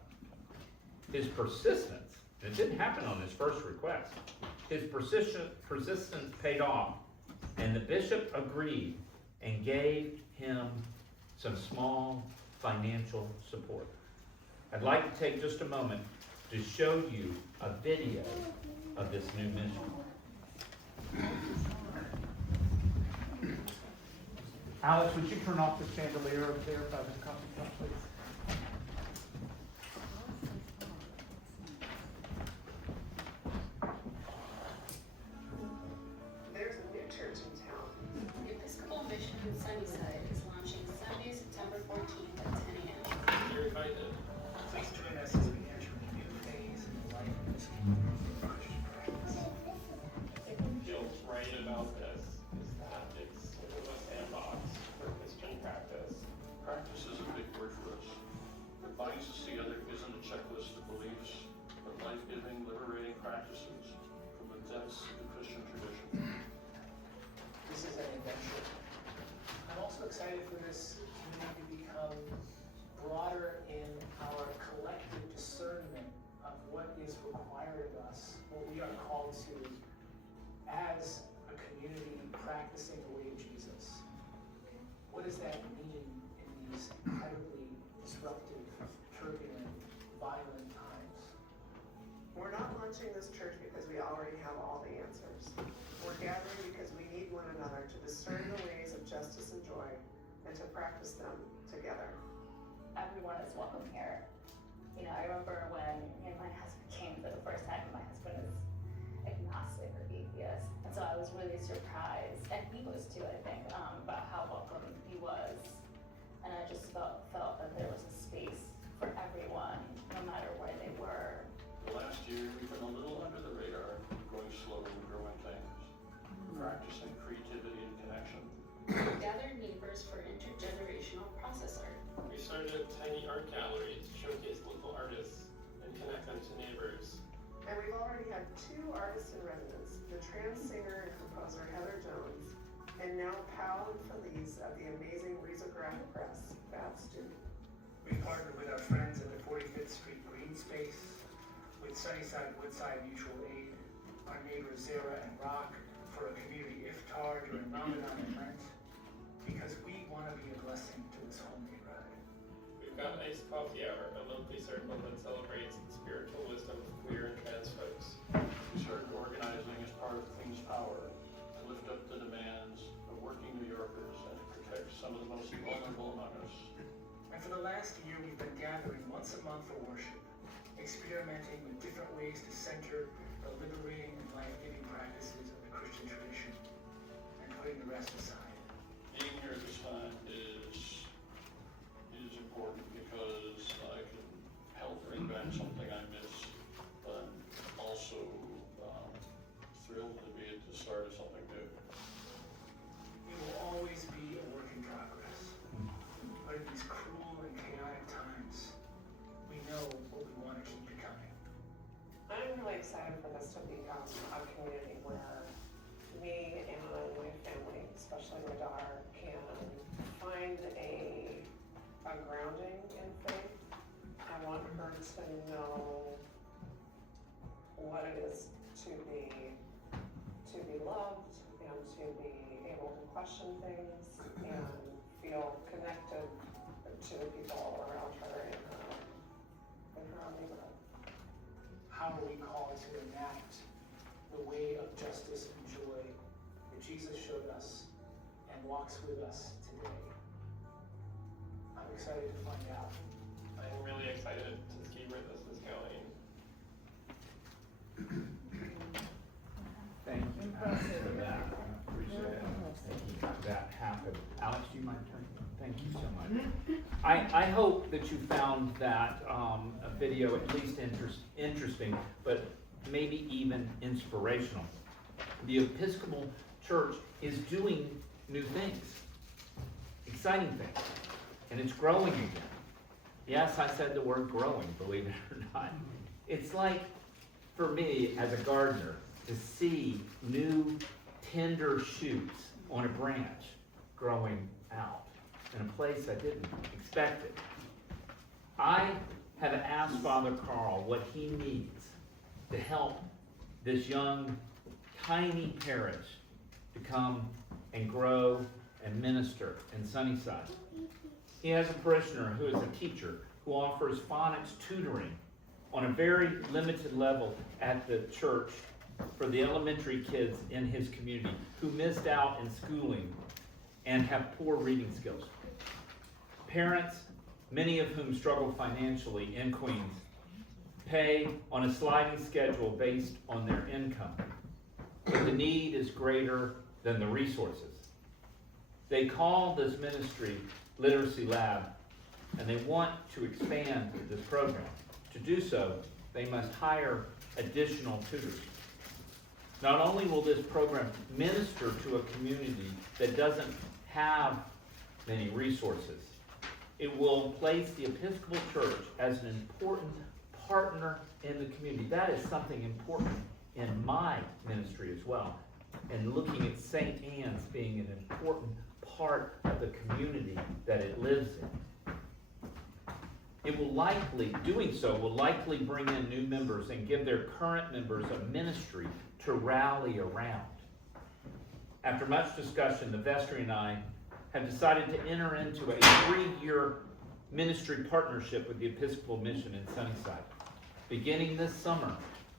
His persistence, and it didn't happen on his first request, his persistence paid off, and the bishop agreed and gave him some small financial support. I'd like to take just a moment to show you a video of this new mission. Alex, would you turn off the chandelier over there by the coffee cup, please? There's a new church in town. The Episcopal Mission in Sunnyside is launching Sunday, September 14th at 10 a.m. You're invited. Please join us as we enter a new phase in the life of this feels right about this is that it's sort of a sandbox for Christian practice. Practice is a big word for us. What binds us together isn't a checklist of beliefs, but life-giving, liberating practices from the depths of the Christian tradition. This is an adventure. I'm also excited for this community to become broader in our collective discernment of what is required of us, what we are called to as a community practicing the way of Jesus. What does that mean in these incredibly disruptive, turbulent, violent times? We're not launching this church because we already have all the answers. We're gathering because we need one another to discern the ways of justice and joy and to practice them together. Everyone is welcome here. You know, I remember when me and my husband came for the first time, my husband is agnostic or atheist. And so I was really surprised, and he was too, I think, about how welcome he was. And I just felt that there was a space for everyone, no matter where they were. The last year, we've been a little under the radar, going slow and growing things, practicing creativity and connection. Gathered neighbors for intergenerational process art. We started a tiny art gallery to showcase local artists and connect them to neighbors. And we've already had 2 artists in residence, the trans singer and composer Heather Jones, and now Pal and Feliz of the amazing Risographic Press, Fab Student. We partnered with our friends at the 45th Street Green Space, with Sunnyside Woodside Mutual Aid, our neighbors Zara and Rock for a community iftar during Ramadan and Lent, because we want to be a blessing to this whole neighborhood. We've got Iced Coffee Hour, a monthly circle that celebrates the spiritual wisdom of queer and trans folks. We started organizing as part of Queen's Power to lift up the demands of working New Yorkers and to protect some of the most vulnerable among us. And for the last year, we've been gathering once a month for worship, experimenting with different ways to center the liberating and life-giving practices of the Christian tradition, and putting the rest aside. Being here this time is important because I can help bring back something I miss, but also thrilled to be at the start of something new. We will always be a work in progress, but in these cruel and chaotic times, we know what we want to keep becoming. I'm really excited for this to become a community where me and my family, especially my daughter, can find a grounding in faith. I want her to know what it is to be loved and to be able to question things and feel connected to the people around her in her own neighborhood. How are we called to enact the way of justice and joy that Jesus showed us and walks with us today? I'm excited to find out. I'm really excited to see where this is going. Thank you, Alex, for that. I appreciate it. That happened. Alex, do you mind turning? Thank you so much. I hope that you found that a video at least interesting, but maybe even inspirational. The Episcopal Church is doing new things, exciting things, and it's growing again. Yes, I said the word growing, believe it or not. It's like, for me as a gardener, to see new tender shoots on a branch growing out in a place I didn't expect it. I have asked Father Carl what he needs to help this young, tiny parish to come and grow and minister in Sunnyside. He has a parishioner who is a teacher who offers phonics tutoring on a very limited level at the church for the elementary kids in his community who missed out in schooling and have poor reading skills. Parents, many of whom struggle financially in Queens, pay on a sliding schedule based on their income, but the need is greater than the resources. They call this ministry Literacy Lab, and they want to expand this program. To do so, they must hire additional tutors. Not only will this program minister to a community that doesn't have many resources, it will place the Episcopal Church as an important partner in the community. That is something important in my ministry as well. And looking at St. Anne's being an important part of the community that it lives in. It will likely, doing so, will likely bring in new members and give their current members a ministry to rally around. After much discussion, the vestry and I have decided to enter into a 3-year ministry partnership with the Episcopal Mission in Sunnyside. Beginning this summer,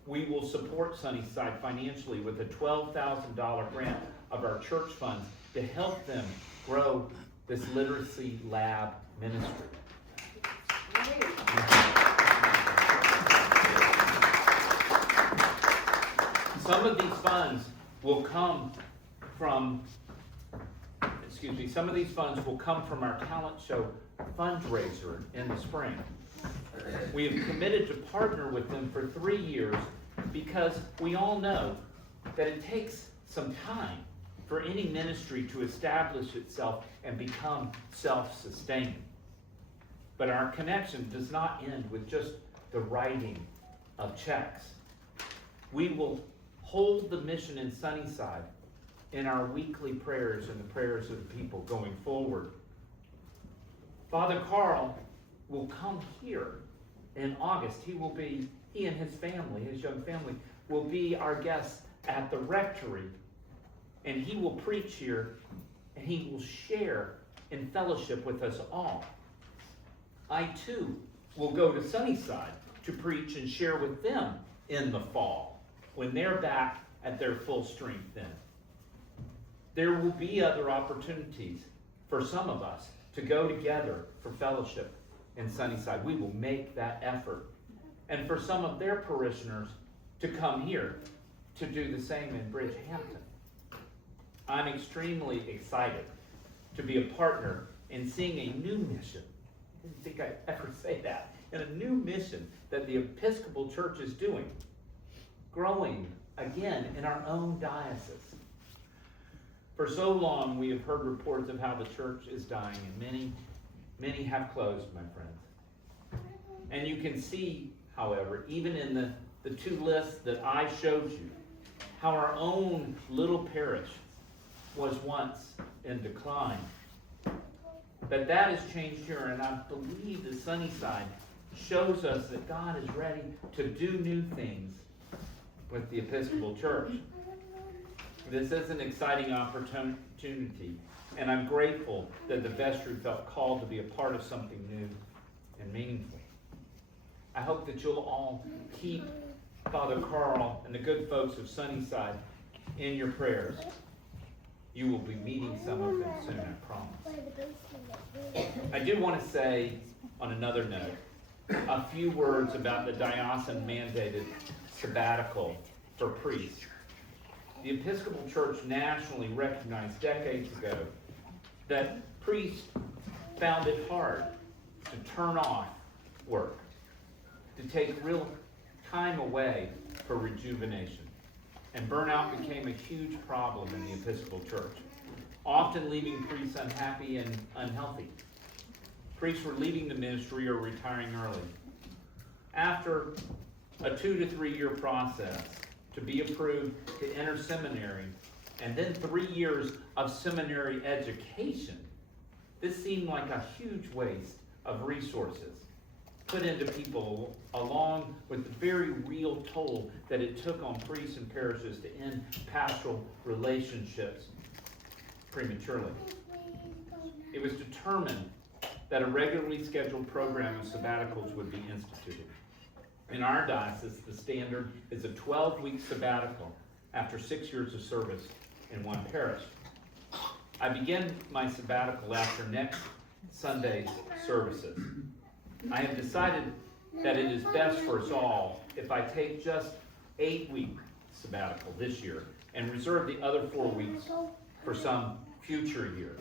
we will support Sunnyside financially with a $12,000 grant of our church funds to help them grow this Literacy Lab ministry. Some of these funds will come from, some of these funds will come from our talent show fundraiser in the spring. We have committed to partner with them for 3 years because we all know that it takes some time for any ministry to establish itself and become self-sustaining. But our connection does not end with just the writing of checks. We will hold the mission in Sunnyside in our weekly prayers and the prayers of the people going forward. Father Carl will come here in August. He and his family, his young family, will be our guests at the rectory. And he will preach here, and he will share in fellowship with us all. I too will go to Sunnyside to preach and share with them in the fall, when they're back at their full strength then. There will be other opportunities for some of us to go together for fellowship in Sunnyside. We will make that effort. And for some of their parishioners to come here to do the same in Bridgehampton. I'm extremely excited to be a partner in seeing a new mission. I didn't think I'd ever say that. And a new mission that the Episcopal Church is doing, growing again in our own diocese. For so long, we have heard reports of how the church is dying, and many have closed, my friends. And you can see, however, even in the two lists that I showed you, how our own little parish was once in decline. But that has changed here, and I believe the Sunnyside shows us that God is ready to do new things with the Episcopal Church. This is an exciting opportunity, and I'm grateful that the vestry felt called to be a part of something new and meaningful. I hope that you'll all keep Father Carl and the good folks of Sunnyside in your prayers. You will be meeting some of them soon, I promise. I do want to say, on another note, a few words about the diocesan mandated sabbatical for priests. The Episcopal Church nationally recognized decades ago that priests found it hard to turn off work, to take real time away for rejuvenation. And burnout became a huge problem in the Episcopal Church, often leaving priests unhappy and unhealthy. Priests were leaving the ministry or retiring early. After a 2 to 3 year process to be approved to enter seminary, and then 3 years of seminary education, this seemed like a huge waste of resources put into people, along with the very real toll that it took on priests and parishes to end pastoral relationships prematurely. It was determined that a regularly scheduled program of sabbaticals would be instituted. In our diocese, the standard is a 12-week sabbatical after 6 years of service in one parish. I begin my sabbatical after next Sunday's services. I have decided that it is best for us all if I take just 8-week sabbatical this year and reserve the other 4 weeks for some future year.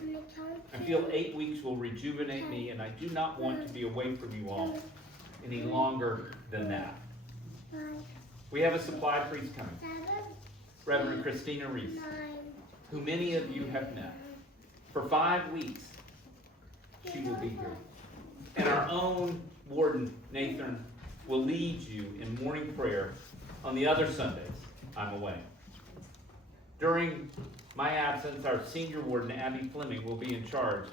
I feel 8 weeks will rejuvenate me, and I do not want to be away from you all any longer than that. We have a supply priest coming, Reverend Christina Reese, who many of you have met. For 5 weeks, she will be here. And our own warden, Nathan, will lead you in morning prayer on the other Sundays I'm away. During my absence, our senior warden, Abby Fleming, will be in charge.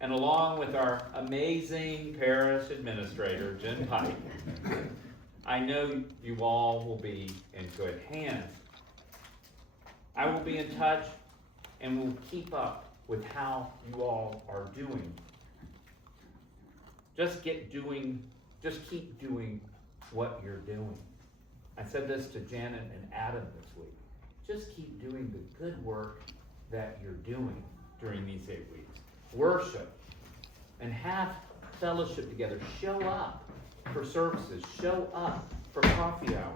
And along with our amazing parish administrator, Jen Pike, I know you all will be in good hands. I will be in touch and will keep up with how you all are doing. Just keep doing what you're doing. I said this to Janet and Adam this week. Just keep doing the good work that you're doing during these 8 weeks. Worship and have fellowship together. Show up for services. Show up for coffee hour.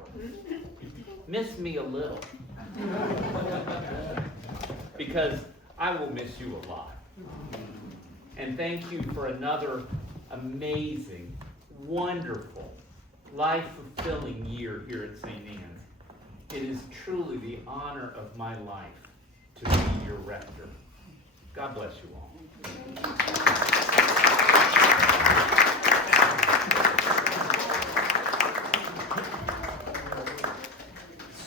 Miss me a little. Because I will miss you a lot. And thank you for another amazing, wonderful, life-fulfilling year here at St. Anne's. It is truly the honor of my life to be your rector. God bless you all.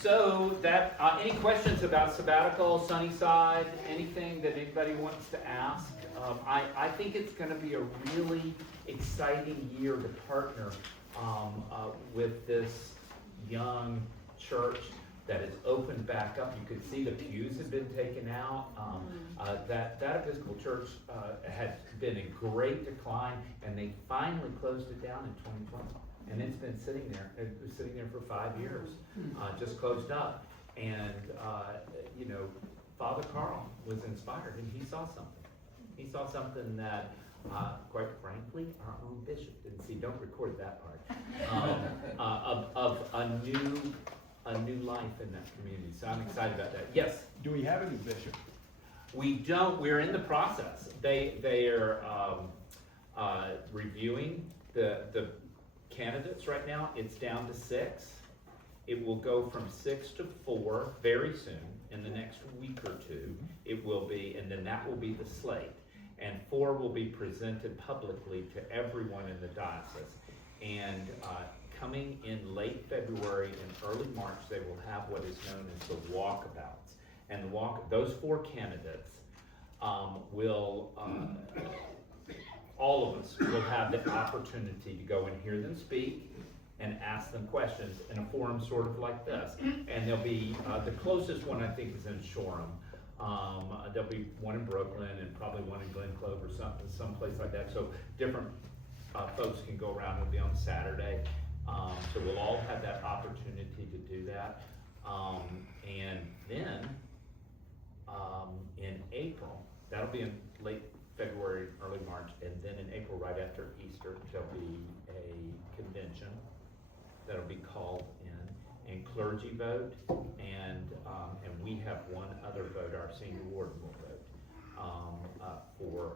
So that, any questions about sabbatical, Sunnyside, anything that anybody wants to ask? I think it's going to be a really exciting year to partner with this young church that is opened back up. You could see the pews had been taken out. That Episcopal church had been in great decline, and they finally closed it down in 2020. And it's been sitting there. It was sitting there for 5 years, just closed up. And you know, Father Carl was inspired, and he saw something. He saw something that, quite frankly, our own bishop didn't see. Don't record that part. Of a new life in that community. So I'm excited about that. Yes. Do we have a new bishop? We don't. We're in the process. They are reviewing the candidates right now. It's down to 6. It will go from 6 to 4 very soon. In the next week or two, it will be, and then that will be the slate. And 4 will be presented publicly to everyone in the diocese. And coming in late February and early March, they will have what is known as the walkabouts. And those 4 candidates will, all of us will have the opportunity to go and hear them speak and ask them questions in a forum sort of like this. And there'll be, the closest one I think is in Shoreham. There'll be one in Brooklyn and probably one in Glen Clove or someplace like that. So different folks can go around. It'll be on Saturday. So we'll all have that opportunity to do that. And then in April, that'll be in late February, early March, and then in April, right after Easter, there'll be a convention that'll be called in, and clergy vote, and we have one other vote. Our senior warden will vote for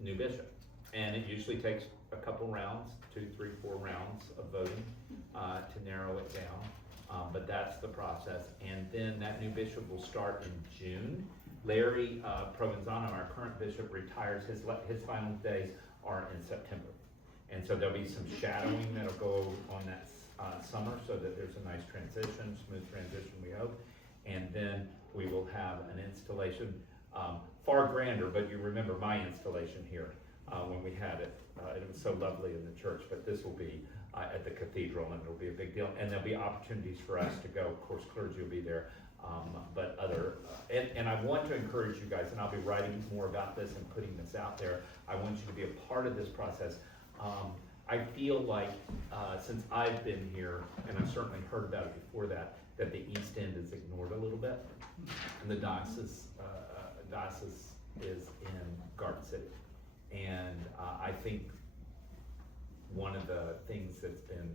new bishop, and it usually takes a couple rounds, 2, 3, 4 rounds of voting to narrow it down, but that's the process. And then that new bishop will start in June. Larry Provenzano, our current bishop, retires. His final days are in September. And so there'll be some shadowing that'll go on that summer so that there's a nice transition, smooth transition, we hope. And then we will have an installation, far grander, but you remember my installation here when we had it. It was so lovely in the church, but this will be at the cathedral, and it'll be a big deal. And there'll be opportunities for us to go. Of course, clergy will be there. But other, and I want to encourage you guys, and I'll be writing more about this and putting this out there. I want you to be a part of this process. I feel like since I've been here, and I've certainly heard about it before that the East End is ignored a little bit, and the diocese is in Garden City. And I think one of the things that's been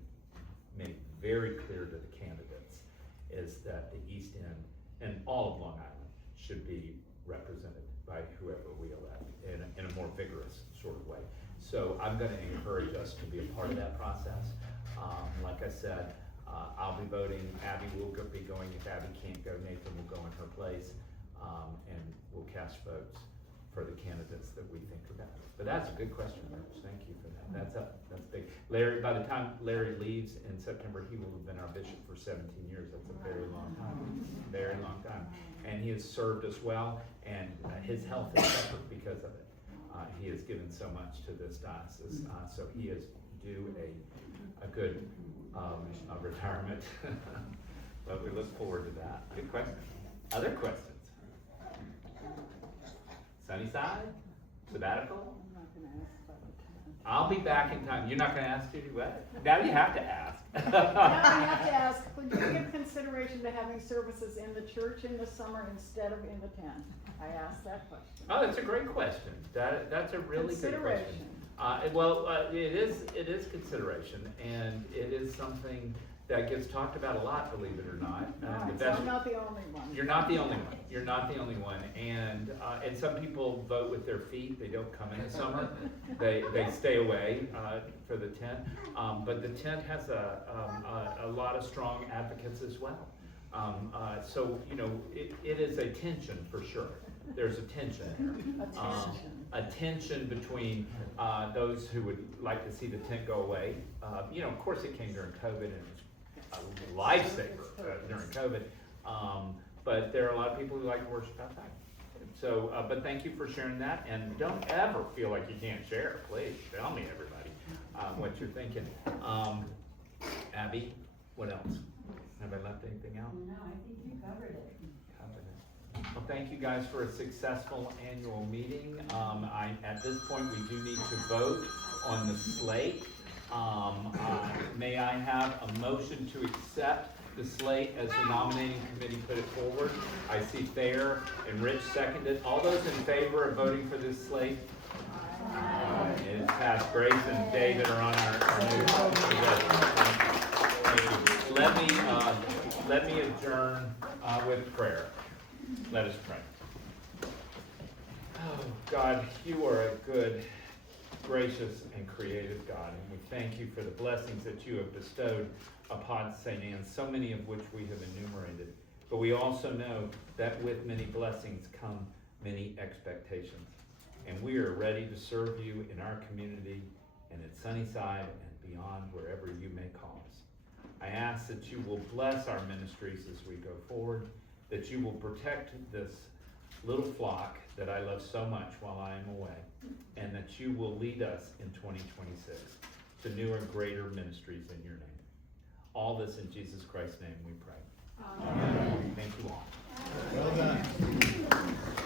made very clear to the candidates is that the East End and all of Long Island should be represented by whoever we elect in a more vigorous sort of way. So I'm going to encourage us to be a part of that process. Like I said, I'll be voting. Abby will be going. If Abby can't go, Nathan will go in her place, and we'll cast votes for the candidates that we think are best. But that's a good question, Rich. Thank you for that. That's big. Larry, by the time Larry leaves in September, he will have been our bishop for 17 years. That's a very long time. Very long time. And he has served us well, and his health has suffered because of it. He has given so much to this diocese, so he is due a good retirement. But we look forward to that. Good question. Other questions? Sunnyside? Sabbatical? I'll be back in time. You're not going to ask Judy what? Now you have to ask. Now I have to ask, would you give consideration to having services in the church in the summer instead of in the tent? I asked that question. Oh, that's a great question. That's a really good question. It is consideration, and it is something that gets talked about a lot, believe it or not. Alright, so I'm not the only one. You're not the only one. You're not the only one. And some people vote with their feet. They don't come in the summer. They stay away for the tent. But the tent has a lot of strong advocates as well. So, you know, it is a tension for sure. There's a tension there. A tension between those who would like to see the tent go away. You know, of course it came during COVID and it was a lifesaver during COVID. But there are a lot of people who like to worship outside. So, but thank you for sharing that, and don't ever feel like you can't share. Please tell me, everybody, what you're thinking. Abby, what else? Have I left anything out? No, I think you covered it. Well, thank you guys for a successful annual meeting. At this point, we do need to vote on the slate. May I have a motion to accept the slate as the nominating committee put it forward? I see Thayer and Rich seconded. All those in favor of voting for this slate? It is passed. Grace and David are on our new list. Thank you. Let me adjourn with prayer. Let us pray. Oh, God, you are a good, gracious, and creative God, and we thank you for the blessings that you have bestowed upon St. Anne, so many of which we have enumerated. But we also know that with many blessings come many expectations. And we are ready to serve you in our community and at Sunnyside and beyond, wherever you may call us. I ask that you will bless our ministries as we go forward, that you will protect this little flock that I love so much while I am away, and that you will lead us in 2026 to newer and greater ministries in your name. All this in Jesus Christ's name we pray. Amen. Thank you all. Well done.